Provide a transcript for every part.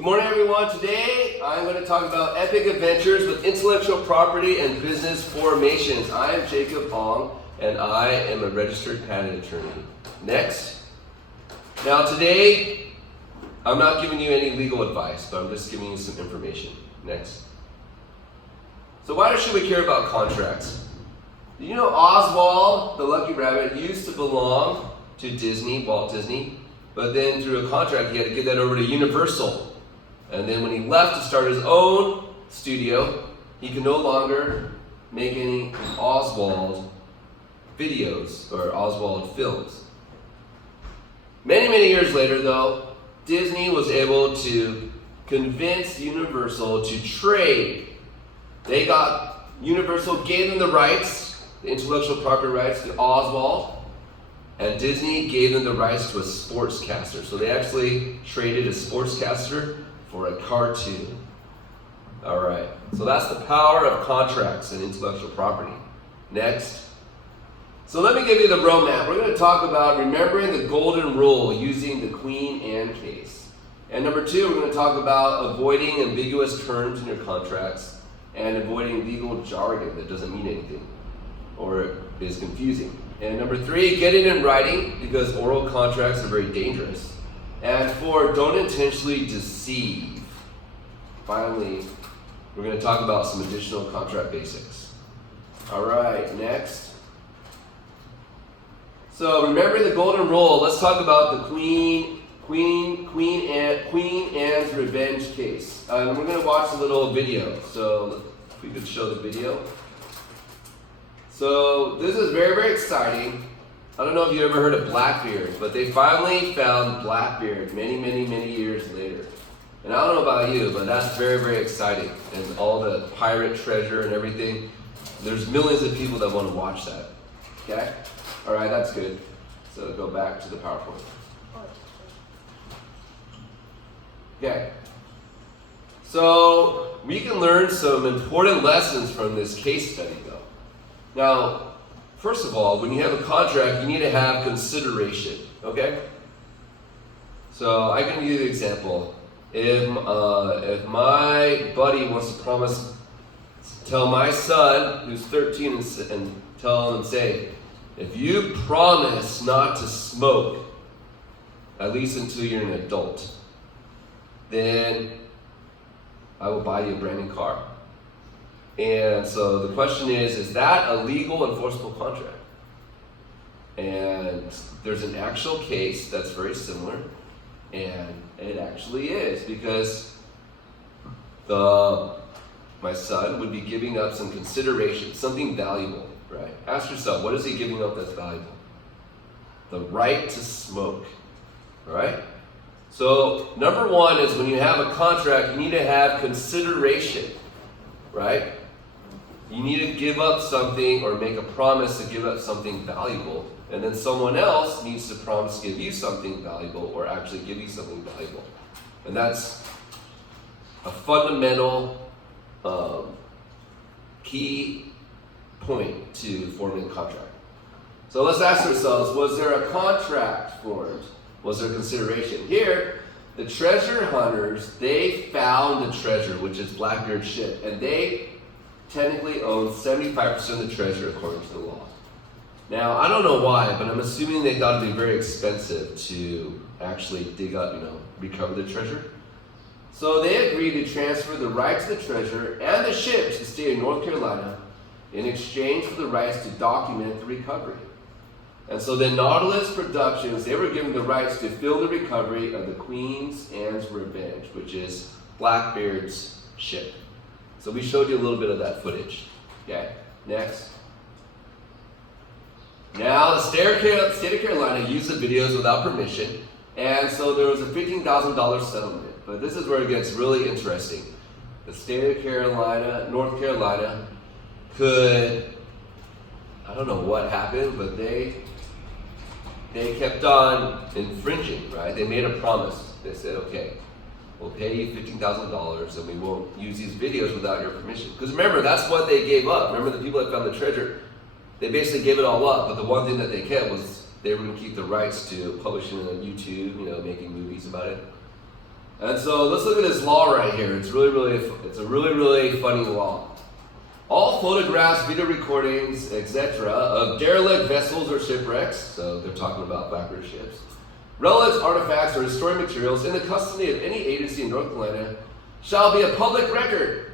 Good morning, everyone. Today I'm going to talk about epic adventures with intellectual property and business formations. I am Jacob Ong, and I am a registered patent attorney. Next. Now today, I'm not giving you any legal advice, but I'm just giving you some information. Next. So why should we care about contracts? You know Oswald, the Lucky Rabbit, used to belong to Disney, Walt Disney, but then through a contract he had to give that over to Universal. And then when he left to start his own studio, he could no longer make any Oswald videos or Oswald films. Many years later, though, Disney was able to convince Universal to trade. Universal gave them the rights, the intellectual property rights to Oswald, and Disney gave them the rights to a sportscaster. So they actually traded a sportscaster for a cartoon. All right, so that's the power of contracts and intellectual property. Next. So let me give you the roadmap. We're going to talk about remembering the golden rule using the Queen Anne case. And number two, we're going to talk about avoiding ambiguous terms in your contracts and avoiding legal jargon that doesn't mean anything or is confusing. And number three, get it in writing because oral contracts are very dangerous. And four, don't intentionally deceive. Finally, we're going to talk about some additional contract basics. All right, next. So remembering the golden rule, let's talk about the Queen Anne's revenge case. And we're going to watch a little video. So if we could show the video. So this is very exciting. I don't know if you ever heard of Blackbeard, but they finally found Blackbeard many years later. And I don't know about you, but that's very exciting. And all the pirate treasure and everything. There's millions of people that want to watch that. Okay? All right, that's good. So go back to the PowerPoint. Okay. So we can learn some important lessons from this case study, though. Now, first of all, when you have a contract, you need to have consideration, okay? So I can give you the example. If my buddy wants to tell my son, who's 13, and tell him and say, if you promise not to smoke, at least until you're an adult, then I will buy you a brand new car. And so the question is that a legal enforceable contract? And there's an actual case that's very similar, and it actually is, because my son would be giving up some consideration, something valuable, right? Ask yourself, what is he giving up that's valuable? The right to smoke, all right? So number one is when you have a contract, you need to have consideration, right? You need to give up something or make a promise to give up something valuable, and then someone else needs to promise to give you something valuable or actually give you something valuable. And that's a fundamental key point to forming a contract. So let's ask ourselves, was there a contract formed? Was there consideration? Here, the treasure hunters, they found the treasure, which is Blackbeard's ship, and they technically owned 75% of the treasure according to the law. Now, I don't know why, but I'm assuming they thought it'd be very expensive to actually dig up, recover the treasure. So they agreed to transfer the rights to the treasure and the ship to the state of North Carolina in exchange for the rights to document the recovery. And so then Nautilus Productions, they were given the rights to film the recovery of the Queen Anne's Revenge, which is Blackbeard's ship. So we showed you a little bit of that footage. Okay, next. Now the state of Carolina used the videos without permission, and so there was a $15,000 settlement. But this is where it gets really interesting. The state of Carolina, North Carolina, could, I don't know what happened, but they kept on infringing, right? They made a promise. They said, okay, we'll pay you $15,000 and we won't use these videos without your permission. Because remember, that's what they gave up. Remember, the people that found the treasure, they basically gave it all up, but the one thing that they kept was they were going to keep the rights to publishing it on YouTube, making movies about it. And so let's look at this law right here. It's a really funny law. All photographs, video recordings, etc. of derelict vessels or shipwrecks, so they're talking about backward ships, relics, artifacts, or historic materials in the custody of any agency in North Carolina shall be a public record.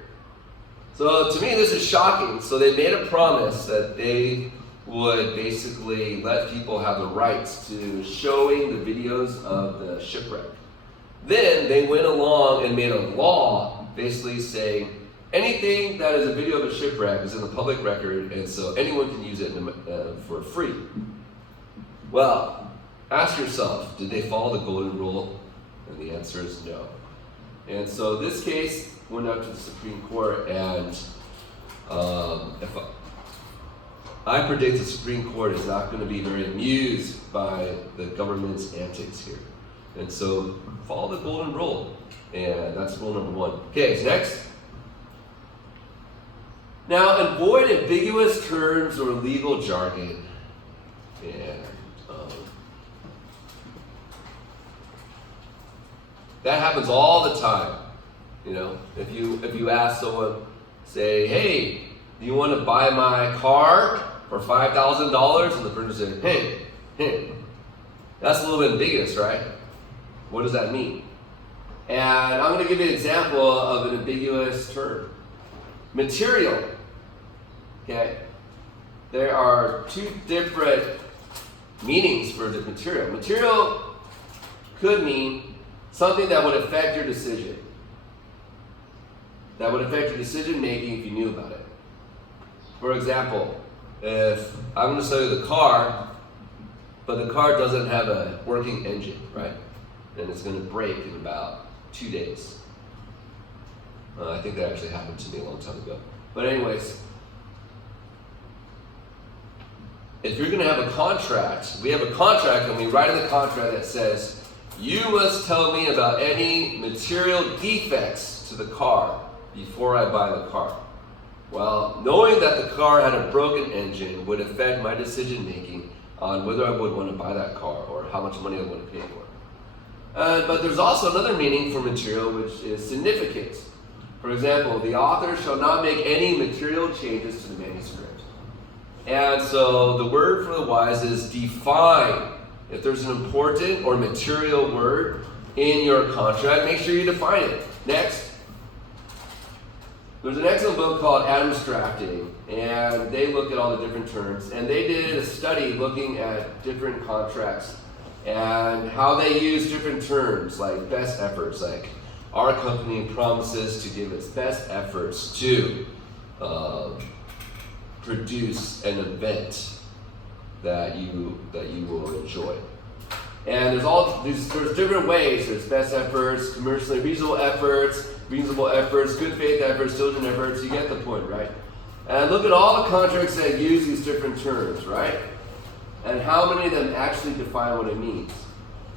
So to me, this is shocking. So they made a promise that they would basically let people have the rights to showing the videos of the shipwreck. Then they went along and made a law basically saying anything that is a video of a shipwreck is in the public record, and so anyone can use it for free. Well, ask yourself, did they follow the golden rule? And the answer is no. And so this case went up to the Supreme Court, and I predict the Supreme Court is not going to be very amused by the government's antics here. And so follow the golden rule, and that's rule number 1. Okay, next. Now, avoid ambiguous terms or legal jargon. And that happens all the time. You know, if you ask someone, say, "Hey, do you want to buy my car for $5,000?" and the person says, "Hey," that's a little bit ambiguous, right? What does that mean? And I'm going to give you an example of an ambiguous term. Material. Okay? There are 2 different meanings for the material. Material could mean something that would affect your decision. That would affect your decision making if you knew about it. For example, if I'm going to sell you the car, but the car doesn't have a working engine, right? And it's going to break in about 2 days. I think that actually happened to me a long time ago. But anyways, if you're going to have a contract, we have a contract and we write in the contract that says, you must tell me about any material defects to the car before I buy the car. Well, knowing that the car had a broken engine would affect my decision making on whether I would want to buy that car or how much money I want to pay for it. But there's also another meaning for material, which is significant. For example, the author shall not make any material changes to the manuscript. And so the word for the wise is define. If there's an important or material word in your contract, make sure you define it. Next. There's an excellent book called Adam's Drafting, and they look at all the different terms. And they did a study looking at different contracts and how they use different terms like best efforts, like our company promises to give its best efforts to produce an event that you will enjoy. And there's different ways. There's best efforts, commercially reasonable efforts, good faith efforts, diligent efforts. You get the point, right? And look at all the contracts that use these different terms, right? And how many of them actually define what it means.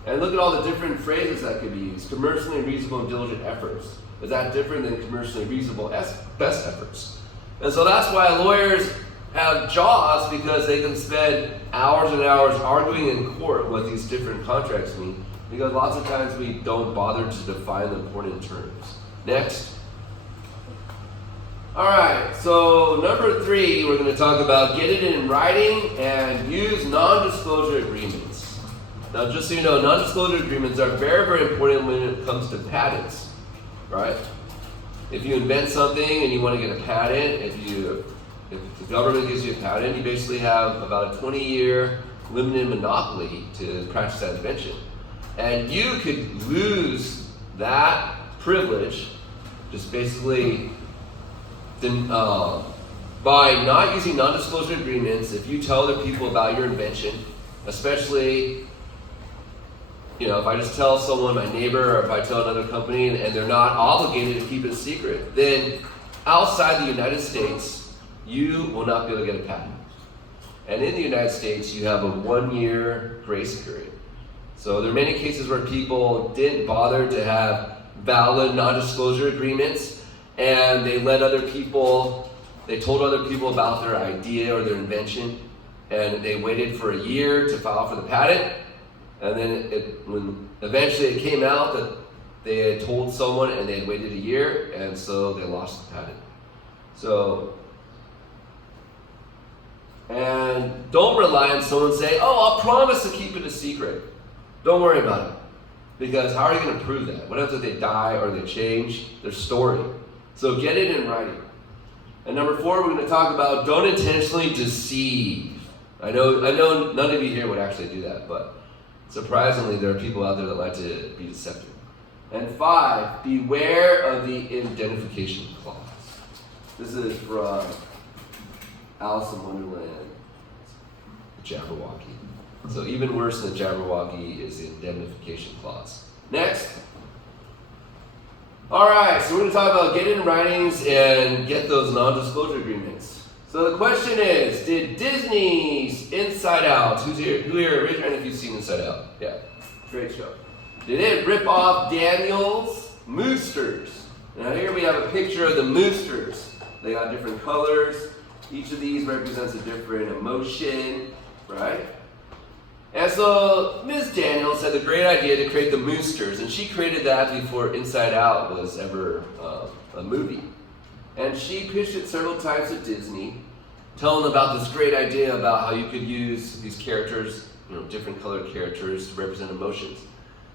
And look at all the different phrases that could be used. Commercially reasonable and diligent efforts. Is that different than commercially reasonable best efforts? And so that's why lawyers have jobs, because they can spend hours and hours arguing in court what these different contracts mean, because lots of times we don't bother to define the important terms. Next. Alright, so number 3, we're going to talk about get it in writing and use non-disclosure agreements. Now, just so you know, non-disclosure agreements are very, very important when it comes to patents, right? If you invent something and you want to get a patent, if the government gives you a patent, you basically have about a 20-year limited monopoly to practice that invention. And you could lose that privilege just basically by not using non-disclosure agreements. If you tell other people about your invention, especially, if I just tell someone, my neighbor, or if I tell another company and they're not obligated to keep it secret, then outside the United States, you will not be able to get a patent. And in the United States, you have a 1-year grace period. So there are many cases where people didn't bother to have valid non-disclosure agreements, and they told other people about their idea or their invention, and they waited for a year to file for the patent, and then when eventually it came out that they had told someone and they had waited a year, and so they lost the patent. So, and don't rely on someone saying, oh, I'll promise to keep it a secret. Don't worry about it. Because how are you going to prove that? What if they die or they change their story? So get it in writing. And number 4, we're going to talk about don't intentionally deceive. I know none of you here would actually do that, but surprisingly, there are people out there that like to be deceptive. And 5, beware of the indemnification clause. This is from Alice in Wonderland, Jabberwocky. So even worse than the Jabberwocky is the indemnification clause. Next. All right, so we're going to talk about getting in writings and get those non-disclosure agreements. So the question is, did Disney's Inside Out, who here, raise your hand if you've seen Inside Out? Yeah, great show. Did it rip off Daniel's Moosters? Now here we have a picture of the Moosters. They got different colors. Each of these represents a different emotion, right? And so Ms. Daniels had the great idea to create the Moosters, and she created that before Inside Out was ever a movie. And she pitched it several times at Disney, telling them about this great idea about how you could use these characters, different colored characters to represent emotions.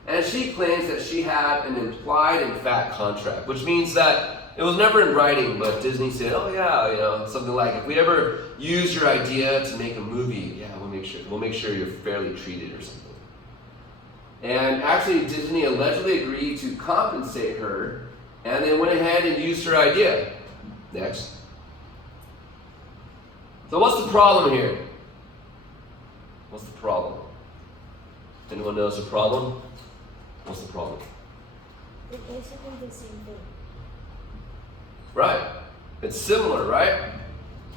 And she claims that she had an implied and fact contract, which means that it was never in writing, but Disney said, oh yeah, something like, if we ever use your idea to make a movie, yeah, we'll make sure you're fairly treated or something. And actually, Disney allegedly agreed to compensate her, and then went ahead and used her idea. Next. So what's the problem here? What's the problem? Anyone knows the problem? What's the problem? It's basically the same thing. Right. It's similar, right?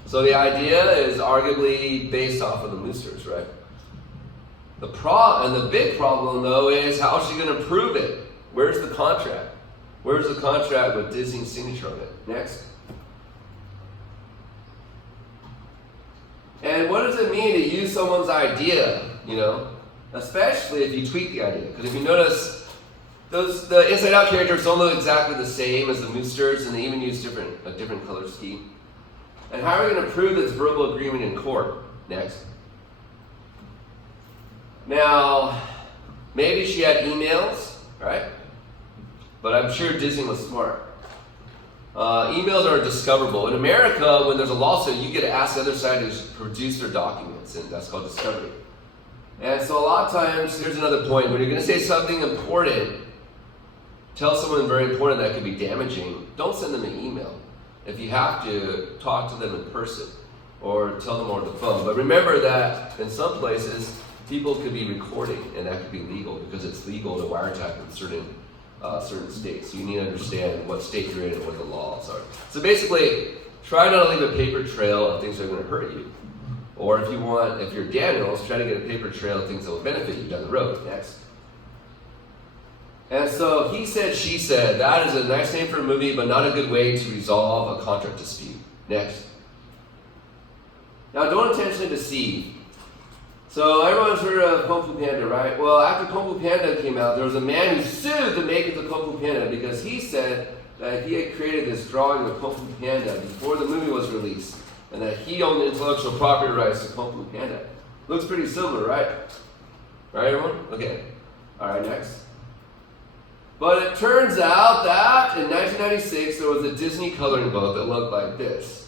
So the idea is arguably based off of the Moosters, right? And the big problem, though, is how is she going to prove it? Where's the contract? Where's the contract with Disney's signature on it? Next. And what does it mean to use someone's idea, Especially if you tweak the idea. Because if you notice, the Inside Out characters don't look exactly the same as the Moosters, and they even use a different color scheme. And how are we going to prove this verbal agreement in court? Next. Now, maybe she had emails, right? But I'm sure Disney was smart. Emails are discoverable. In America, when there's a lawsuit, you get to ask the other side to produce their documents, and that's called discovery. And so a lot of times, here's another point. When you're going to say something important, tell someone very important that could be damaging, don't send them an email. If you have to, talk to them in person or tell them over the phone. But remember that in some places, people could be recording, and that could be legal because it's legal to wiretap in certain states. So you need to understand what state you're in and what the laws are. So basically, try not to leave a paper trail of things that are going to hurt you. Or if you're Daniels, try to get a paper trail of things that will benefit you down the road. Next. And so he said, she said, that is a nice name for a movie, but not a good way to resolve a contract dispute. Next. Now, don't intentionally deceive. So everyone's heard of Kung Fu Panda, right? Well, after Kung Fu Panda came out, there was a man who sued the makers of Kung Fu Panda because he said that he had created this drawing of Kung Fu Panda before the movie was released, and that he owned the intellectual property rights to Kung Fu Panda. Looks pretty similar, right? Right, everyone? Okay. All right, next. But it turns out that in 1996, there was a Disney coloring book that looked like this.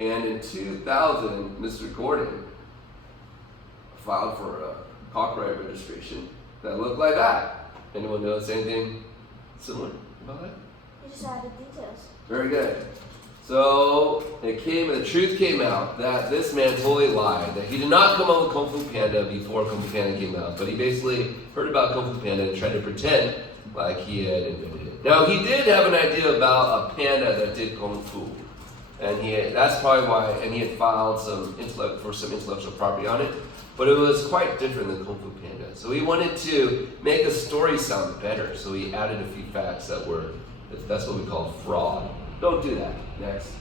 And in 2000, Mr. Gordon filed for a copyright registration that looked like that. Anyone notice anything similar about that? You just added details. Very good. So the truth came out that this man totally lied, that he did not come up with Kung Fu Panda before Kung Fu Panda came out, but he basically heard about Kung Fu Panda and tried to pretend like he had invented it. Now, he did have an idea about a panda that did Kung Fu, and that's probably why, and he had filed some intellectual property on it, but it was quite different than Kung Fu Panda. So he wanted to make the story sound better, so he added a few facts that's what we call fraud. Don't do that. Next.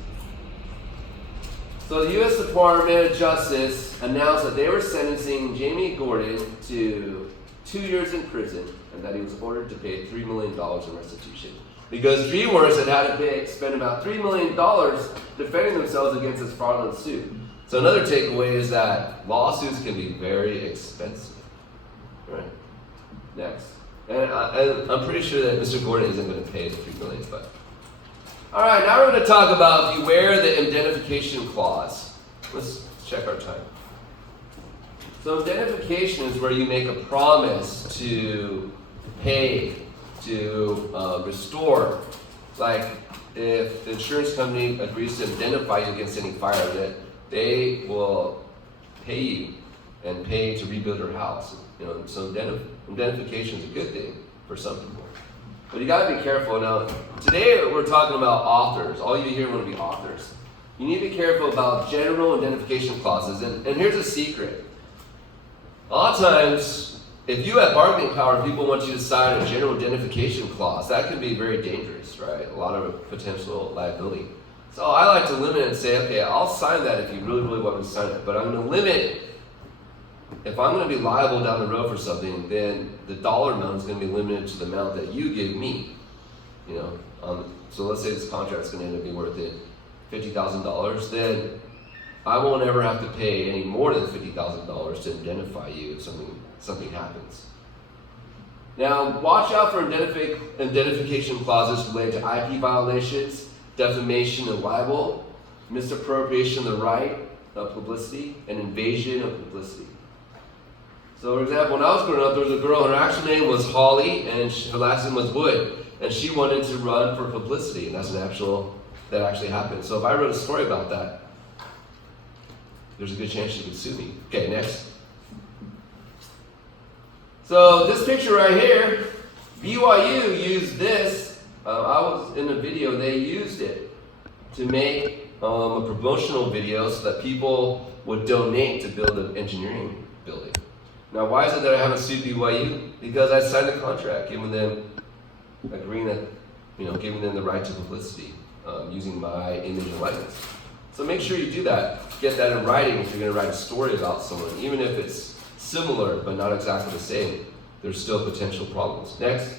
So the U.S. Department of Justice announced that they were sentencing Jamie Gordon to 2 years in prison and that he was ordered to pay $3 million in restitution. Because DreamWorks had to spend about $3 million defending themselves against this fraudulent suit. So another takeaway is that lawsuits can be very expensive. Right? Next. And I'm pretty sure that Mr. Gordon isn't going to pay the $3 million, but. All right, now we're going to talk about beware the indemnification clause. Let's check our time. So indemnification is where you make a promise to pay, to restore. Like if the insurance company agrees to indemnify you against any fire, that they will pay you and pay to rebuild your house. So indemnification is a good thing for some people. But you got to be careful. Now, today we're talking about authors. All you here want to be authors. You need to be careful about general indemnification clauses. And here's a secret. A lot of times, if you have bargaining power, people want you to sign a general indemnification clause. That can be very dangerous, right? A lot of potential liability. So I like to limit it and say, okay, I'll sign that if you really, really want me to sign it. But I'm going to limit, if I'm going to be liable down the road for something, then the dollar amount is going to be limited to the amount that you give me. So let's say this contract is going to end up being worth $50,000, then I won't ever have to pay any more than $50,000 to indemnify you if something happens. Now, watch out for indemnification clauses related to IP violations, defamation and libel, misappropriation of the right of publicity, and invasion of publicity. So, for example, when I was growing up, there was a girl, her actual name was Holly, and her last name was Wood, and she wanted to run for publicity, and that actually happened. So if I wrote a story about that, there's a good chance she could sue me. Okay, next. So this picture right here, BYU used this. I was in a video, they used it to make a promotional video so that people would donate to build an engineering building. Now, why is it that I haven't sued BYU? Because I signed a contract giving them giving them the right to publicity using my image and likeness. So make sure you do that. Get that in writing if you're going to write a story about someone. Even if it's similar but not exactly the same, there's still potential problems. Next.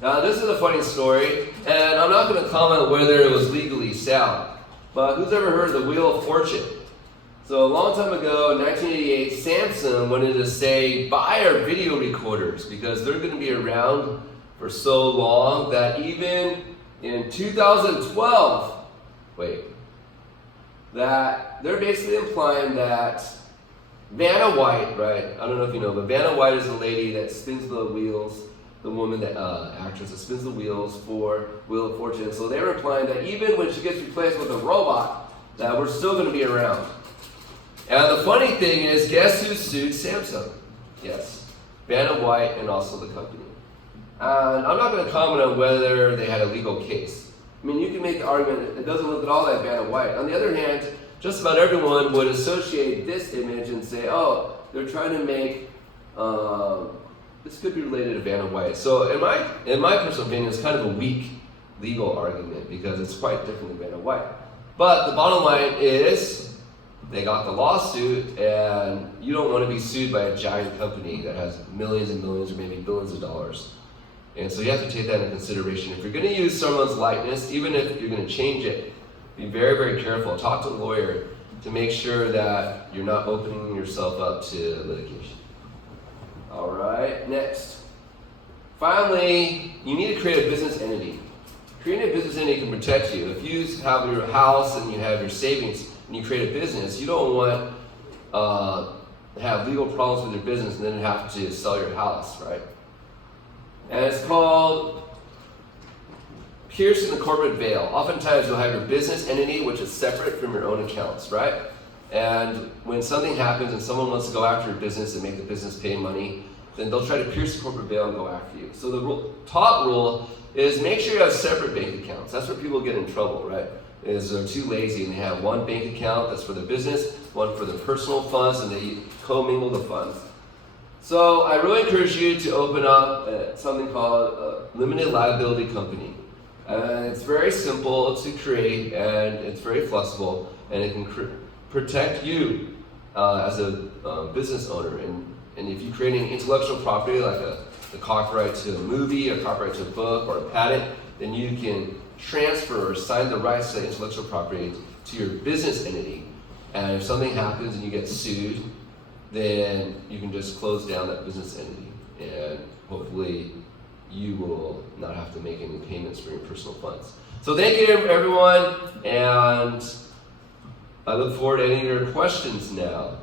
Now, this is a funny story, and I'm not going to comment whether it was legally sound, but who's ever heard of the Wheel of Fortune? So a long time ago, in 1988, Samsung wanted to say, buy our video recorders because they're going to be around for so long that even in 2012, that they're basically implying that Vanna White, right? I don't know if you know, but Vanna White is the lady that spins the wheels, the woman, that actress that spins the wheels for Wheel of Fortune. So they were implying that even when she gets replaced with a robot, that we're still going to be around. And the funny thing is, guess who sued Samsung? Yes, Vanna White and also the company. And I'm not going to comment on whether they had a legal case. I mean, you can make the argument it doesn't look at all like Vanna White. On the other hand, just about everyone would associate this image and say, oh, they're trying to make, this could be related to Vanna White. So in my personal opinion, it's kind of a weak legal argument because it's quite different than Vanna White. But the bottom line is, they got the lawsuit, and you don't want to be sued by a giant company that has millions and millions or maybe billions of dollars. And so you have to take that into consideration. If you're going to use someone's likeness, even if you're going to change it, be very, very careful. Talk to a lawyer to make sure that you're not opening yourself up to litigation. All right, next. Finally, you need to create a business entity. Creating a business entity can protect you. If you have your house and you have your savings and you create a business, you don't want to have legal problems with your business and then have to sell your house, right? And it's called piercing the corporate veil. Oftentimes you'll have your business entity, which is separate from your own accounts, right? And when something happens and someone wants to go after your business and make the business pay money, then they'll try to pierce the corporate veil and go after you. So the top rule is make sure you have separate bank accounts. That's where people get in trouble, right? Is they're too lazy and they have one bank account that's for the business, one for the personal funds, and they commingle the funds. So I really encourage you to open up something called a limited liability company. And it's very simple to create, and it's very flexible, and it can protect you as a business owner. And And if you create any intellectual property, like the copyright to a movie, or copyright to a book, or a patent, then you can transfer or sign the rights to that intellectual property to your business entity. And if something happens and you get sued, then you can just close down that business entity, and hopefully you will not have to make any payments for your personal funds. So thank you everyone, and I look forward to any of your questions now.